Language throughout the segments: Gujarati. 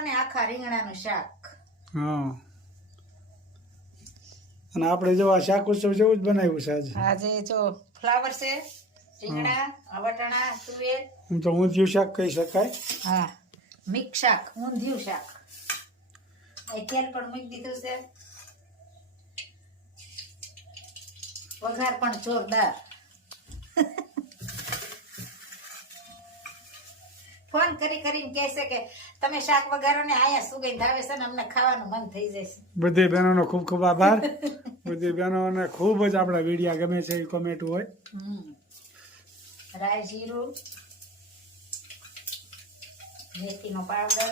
અને આખા રીંગણાનું શાક. હા અને આપણે જો આ શાક ઉત્સવ જેવું જ બનાવ્યું છે આજે. આજે જો ફ્લાવર છે, રીંગણા, વટાણા, તુવેર. આમ તો ઊંધિયું શાક કહી શકાય. હા, મિક્સ શાક, ઊંધિયું શાક. અહીં તેલ પણ મૂકી દીધું છે. વઘાર પણ જોરદાર. ફોન કરી કરીને કહે છે કે તમે શાક વઘારો ને આયા સુગંધ આવે છે ને અમને ખાવાનું મન થઈ જશે. બધી બહેનોનો ખૂબ ખૂબ આભાર. બધી બહેનોને ખૂબ જ આપણા વિડીયા ગમે છે એ કોમેન્ટ હોય. રાઈ જીરું, મેથીનો પાવડર,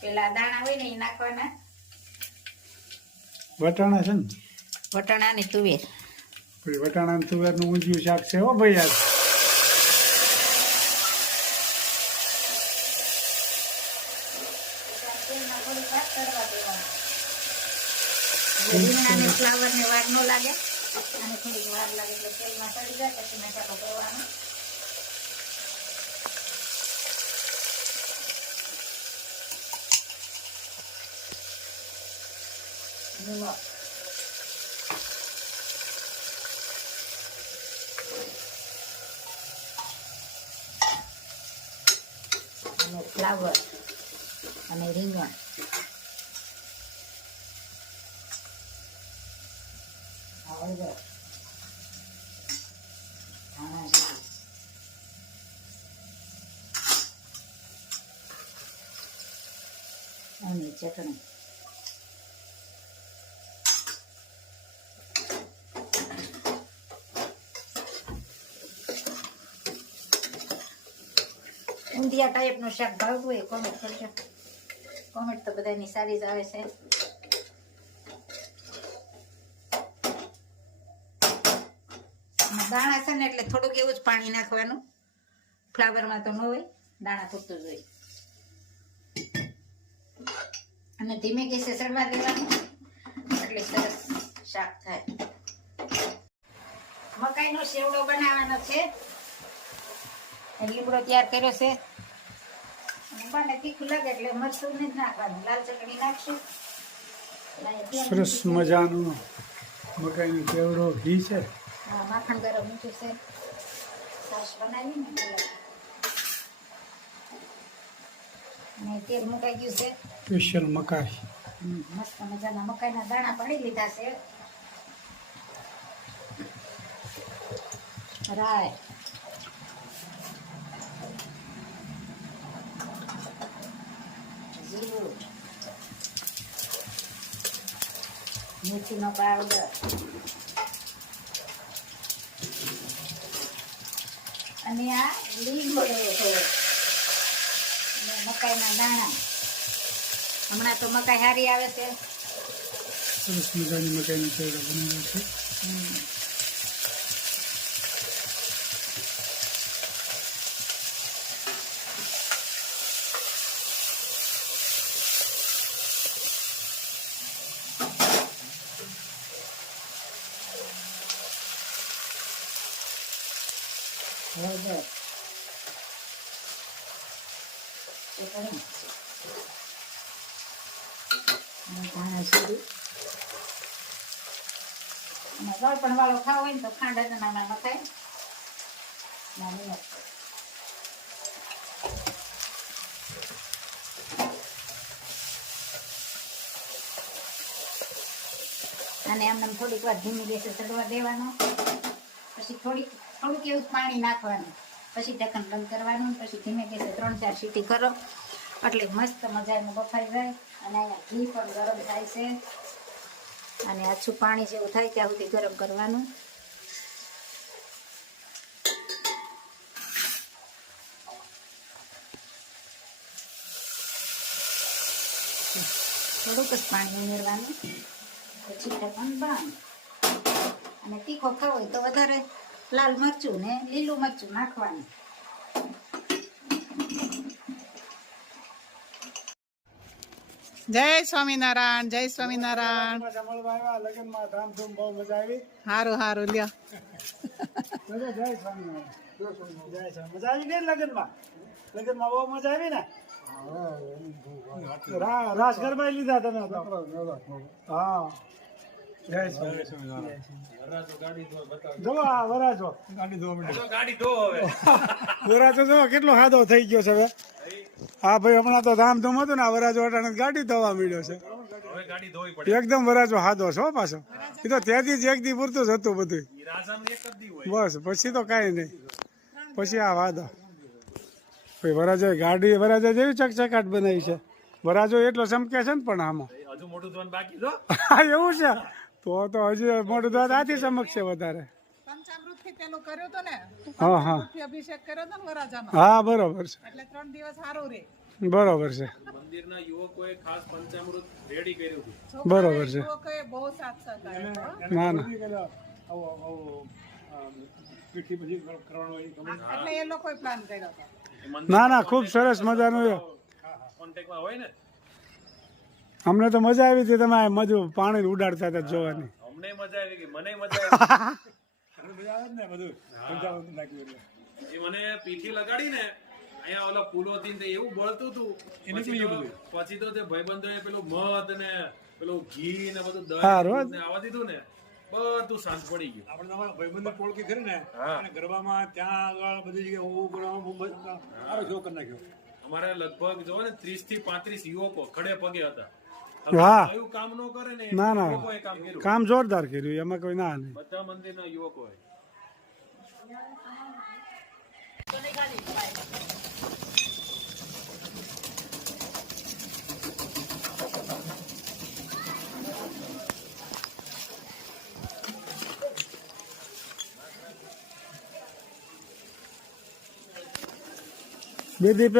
પેલા દાણા હોય ને એ નાખવાના. વટાણા છે ને, વટાણા ને તુવેર. પછી વટાણા ને તુવેરનું ઊંધિયું શાક છે હો ભાઈ આજ. રીંગણાને ફ્લાવર ને વાર ન લાગે અને થોડીક વાર લાગે એટલે તેલમાં સડી જાય પછી મસાલો કરવાનો. નિમક, અને ફ્લાવર અને રીંગણ. હળદર, ધાણા જીરું, અને ચટણી. ઊંધિયા ટાઈપનું શાક ભાવતું હોય કોમેન્ટ કરજો. કોમેન્ટ તો બધાની સારી જ આવે છે. દાણા છે ને એટલે થોડુંક એવું જ પાણી નાખવાનું. ફ્લાવરમાં તો ન હોય, દાણા પૂરતું જ હોય. અને ધીમે ગેસે ચડવા દેવાનું એટલે સરસ શાક થાય. મકાઈનો સેવડો બનાવવાનો છે. લીમડો તૈયાર કર્યો છે. મને તીખું લાગે એટલે મરચું નથી નાખવાનું, લાલ ચટણી નાખશું. સરસ મજાનું મકાઈનો ચેવડો ઘી છે. હા, માખણ ગરમ મૂક્યું છે. છાશ બનાવી ને અને તેલ મુકાઈ ગયું છે. સ્પેશિયલ મકાઈ. મસ્ત મજાના મકાઈના દાણા પાડી લીધા છે. રાય, જીરું, મેથીનો પાવડર અને આ લીમડો છે. મકાઈના દાણા. હમણાં તો મકાઈ સારી આવે છે. સરસ મજાની મકાઈનો ચેવડો બનાવ્યો છે. હળદર, ચટણી અને ધાણા જીરું. અને ગળપણ વાળો ખાવો હોય ને તો ખાંડ નાના નખાય. અને આમને થોડીક વાર ધીમી ગેસે ચડવા દેવાનો. પછી થોડુંક એવું પાણી નાખવાનું. પછી ઢક્કન બંધ કરવાનું. પછી ધીમે ગેસે 3-4 સીટી કરો એટલે મસ્ત મજાનું બફાઈ જાય. અને અહીંયા ઘી પણ ગરમ થાય છે. અને આછું પાણી જેવું થાય ત્યાં સુધી ગરમ કરવાનું. થોડુંક જ પાણી ઉમેરવાનું. પછી ઢક્કન બંધ. અને તીખો ખાવો હોય તો વધારે લાલ મરચું ને લીલું મરચું નાખવાનું. જય સ્વામિનારાયણ, જય સ્વામિનારાયણ. લગ્નમાં ધામધૂમ બહુ મજા આવી. હારું હારું લ્યો. જય સ્વામિનારાયણ. મજા આવી ગઈ લગ્નમાં. લગ્નમાં બહુ મજા આવી ને. રાસ ગરબા લીધા તમે તો. હા જય સ્વામિનારાયણ. જો આ વરાજો વરાજો જો કેટલો ખાધો થઈ ગયો છે હવે. હા ભાઈ હમણાં તો ધામધૂમ હતું ને આ વરાજો અટાણે ગાડી ધોવા મળ્યો છે. એકદમ વરાજો હાદો છે હો પાછો. એ તો ત્યાંથી જ એક દી પૂરતું જ હતું બધું. બસ પછી તો કાંઈ નહીં. પછી આ વાદો ભાઈ વરાજો ગાડી વરાજો જેવી ચકચકાટ બનાવી છે. વરાજો એટલો ચમકે છે ને પણ આમાં હા એવું છે. તો હજુ મોટું દોત આથી ચમકશે વધારે. પંચામૃત થી પેલું કર્યું હતું ને હા હા થી અભિષેક કર્યો હતો ને વરાજાનો હા બરોબર છે એટલે 3 દિવસ સારું રે. બરોબર છે મંદિરના યુવકોએ ખાસ પંચામૃત રેડી કર્યું હતું. બરોબર છે. લોકોએ બહુ સાથ સહકાર આપ્યો. ના ના એટલે એ લોકોએ પ્લાન કર્યો હતો. ના ના ખૂબ સરસ મજાનું છે. કોન્ટેક્ટમાં હોય ને અમને તો મજા આવી હતી. તમે મજુ પાણી ઉડાડતા હતા જોવાની. અમને મજા આવી ગઈ, મને મજા આવી. એ મને પીઠી લગાડી ને અહીંયા ઓલા ફૂલો થી ને એવું બળતું હતું. પછી તો તે ભાઈબંધોએ પેલું મધ ને પેલું ઘી ને બધું દહીં ને આવવા દીધું ને બધું શાંત પડી ગયું. આપણે તમારા ભાઈબંધ પોળકી કરી ને અને ગરબામાં ત્યાં આગળ બધી જગ્યાએ ઊભું કરવામાં સારો શો કરી નાખ્યો. અમારે લગભગ જો ને 30 થી 35 યુવકો ખડે પગે હતા. હા કયું કામ નો કરે ને ના ના યુવકોએ કામ કર્યું. કામ જોરદાર કર્યું એમાં કોઈ ના નહીં. બધા મંદિરના યુવકોએ. બીજી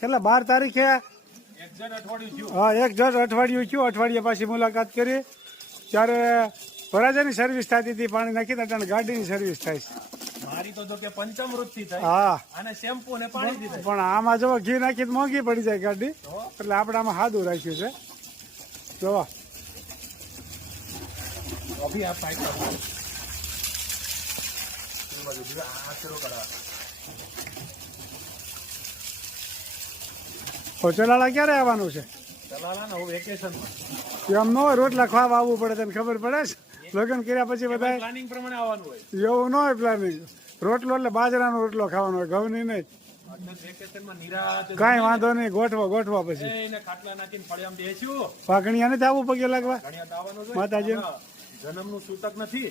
કેટલા 12 તારીખે એક્ઝેક્ટ અઠવાડિયું થયું. હા એક જજ અઠવાડિયું થયું. અઠવાડિયા પાછી મુલાકાત કરી ત્યારે વરાજાની સર્વિસ થતી હતી. પાણી નાખી હતા ગાડીની સર્વિસ થાય છે. મારી તો જો કે પંચામૃત થી થાય હા અને શેમ્પુ ને પાણી દીધા. પણ આમાં જો ઘી નાખી તો મોંઘી પડી જાય ગાડી. એટલે આપણે આમાં સાદું રાખ્યું છે. જોવા અભી આ પાઇપ ચલાલા ક્યારે આવવાનું છે? ચલાલા ને હું વેકેશનમાં એમ ન હોય રોટલા ખાવા આવવું પડે. તને ખબર પડે છે લગ્ન કર્યા પછી બધા પ્લાનિંગ પ્રમાણે આવવાનું હોય. એવું ન હોય પ્લાનિંગ. રોટલો એટલે બાજરાનો રોટલો ખાવાનો હોય, ઘઉંની નહીં. એટલે વેકેશનમાં નિરાંતે કાંઈ વાંધો નહીં. ગોઠવા પછી એને ખાટલા નાખીને ફળિયામાં બેસ્યું. પાઘણીયા નથી આવવું પગે લાગવા ઘણીયા દાવાનું છે. માતાજી. જન્મનું સૂતક નથી.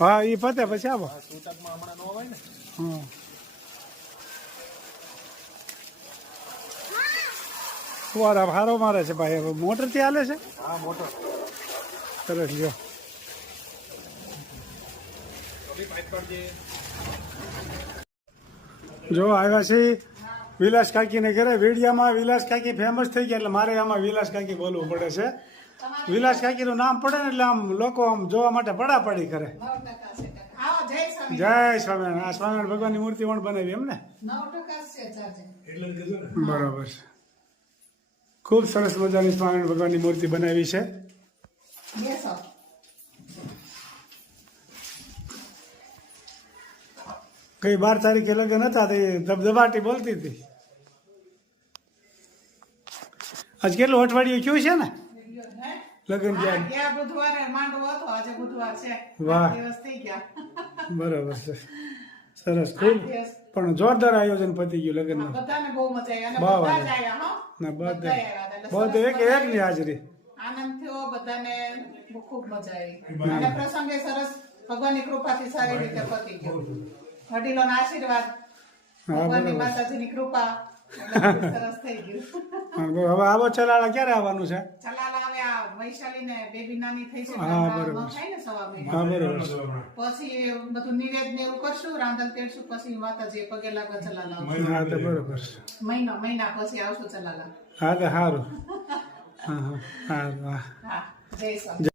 હા એ પતે પછી આવો. આ સૂતકમાં હમણાં ન હોય ને. હા ફુવારા હારો મારે છે ભાઈ. હવે મોટર થી હાલે છે. હા મોટો સરસ લ્યો. અભી પાઇપ કરજે. જો આવ્યા છે વિલાસ કાકીને ઘરે. વિડીયામાં વિલાસ કાકી ફેમસ થઈ ગયા એટલે મારે આમાં વિલાસ કાકી બોલવું પડે છે. વિલાસ કાકીનું નામ પડે ને એટલે આમ લોકો આમ જોવા માટે પડાપડી કરે. 9% આવો જય સ્વામી. જય સ્વામિનારાયણ. આ સ્વામિનારાયણ ભગવાનની મૂર્તિ પણ બનાવી એમ ને? 9% છે ચાર્જિંગ. બરાબર છે. ખૂબ સરસ મજાની સ્વામિનારાયણ ભગવાનની મૂર્તિ બનાવી છે. બેસો. કઈ 12 તારીખે લગ્ન હતા તે ધબધબાટી બોલતી હતી. આજ કેટલું અઠવાડિયું થયું છે ને લગ્ન ગયા? ગયા બુધવારે માંડવો હતો, આજે બુધવાર છે. વાહ. 8 દિવસ થઈ ગયા. બરાબર છે. સરસ ખૂબ પણ જોરદાર આયોજન પતી ગયું લગ્નમાં. બધાને બહુ મજા આવી અને બહુ બધા જ મજા. આવ્યા હો. ના બધા બધે આવ્યા હતા. એટલે બધે સરસ એક ની હાજરી. આનંદ થયો બધાને. ખૂબ મજા આવી અને પ્રસંગે સરસ ભગવાનની કૃપાથી સારી રીતે પતી ગયો. વડીલોના આશીર્વાદ, ભગવાનની માતાજીની કૃપા એટલે બધું સરસ થઈ ગયું. હવે આવો ચલાળા ક્યારે આવવાનું છે? ચલાલા હવે આ વૈશાલી ને બેબી નાની થઈ છે. હા, ન બરોબર. થાય ને સવા મહિને. હા બરોબર. પછી બધું નિવેદ ને એવું કરશું, રાંધણ તેડશું, પછી માતાજી પગે લાગવા ચલાલા આવશું. હા તો બરોબર છે. મહિના પછી આવશું ચલાલા. હા તો સારું. હા હા સારું. હા હા જય સ્વામી.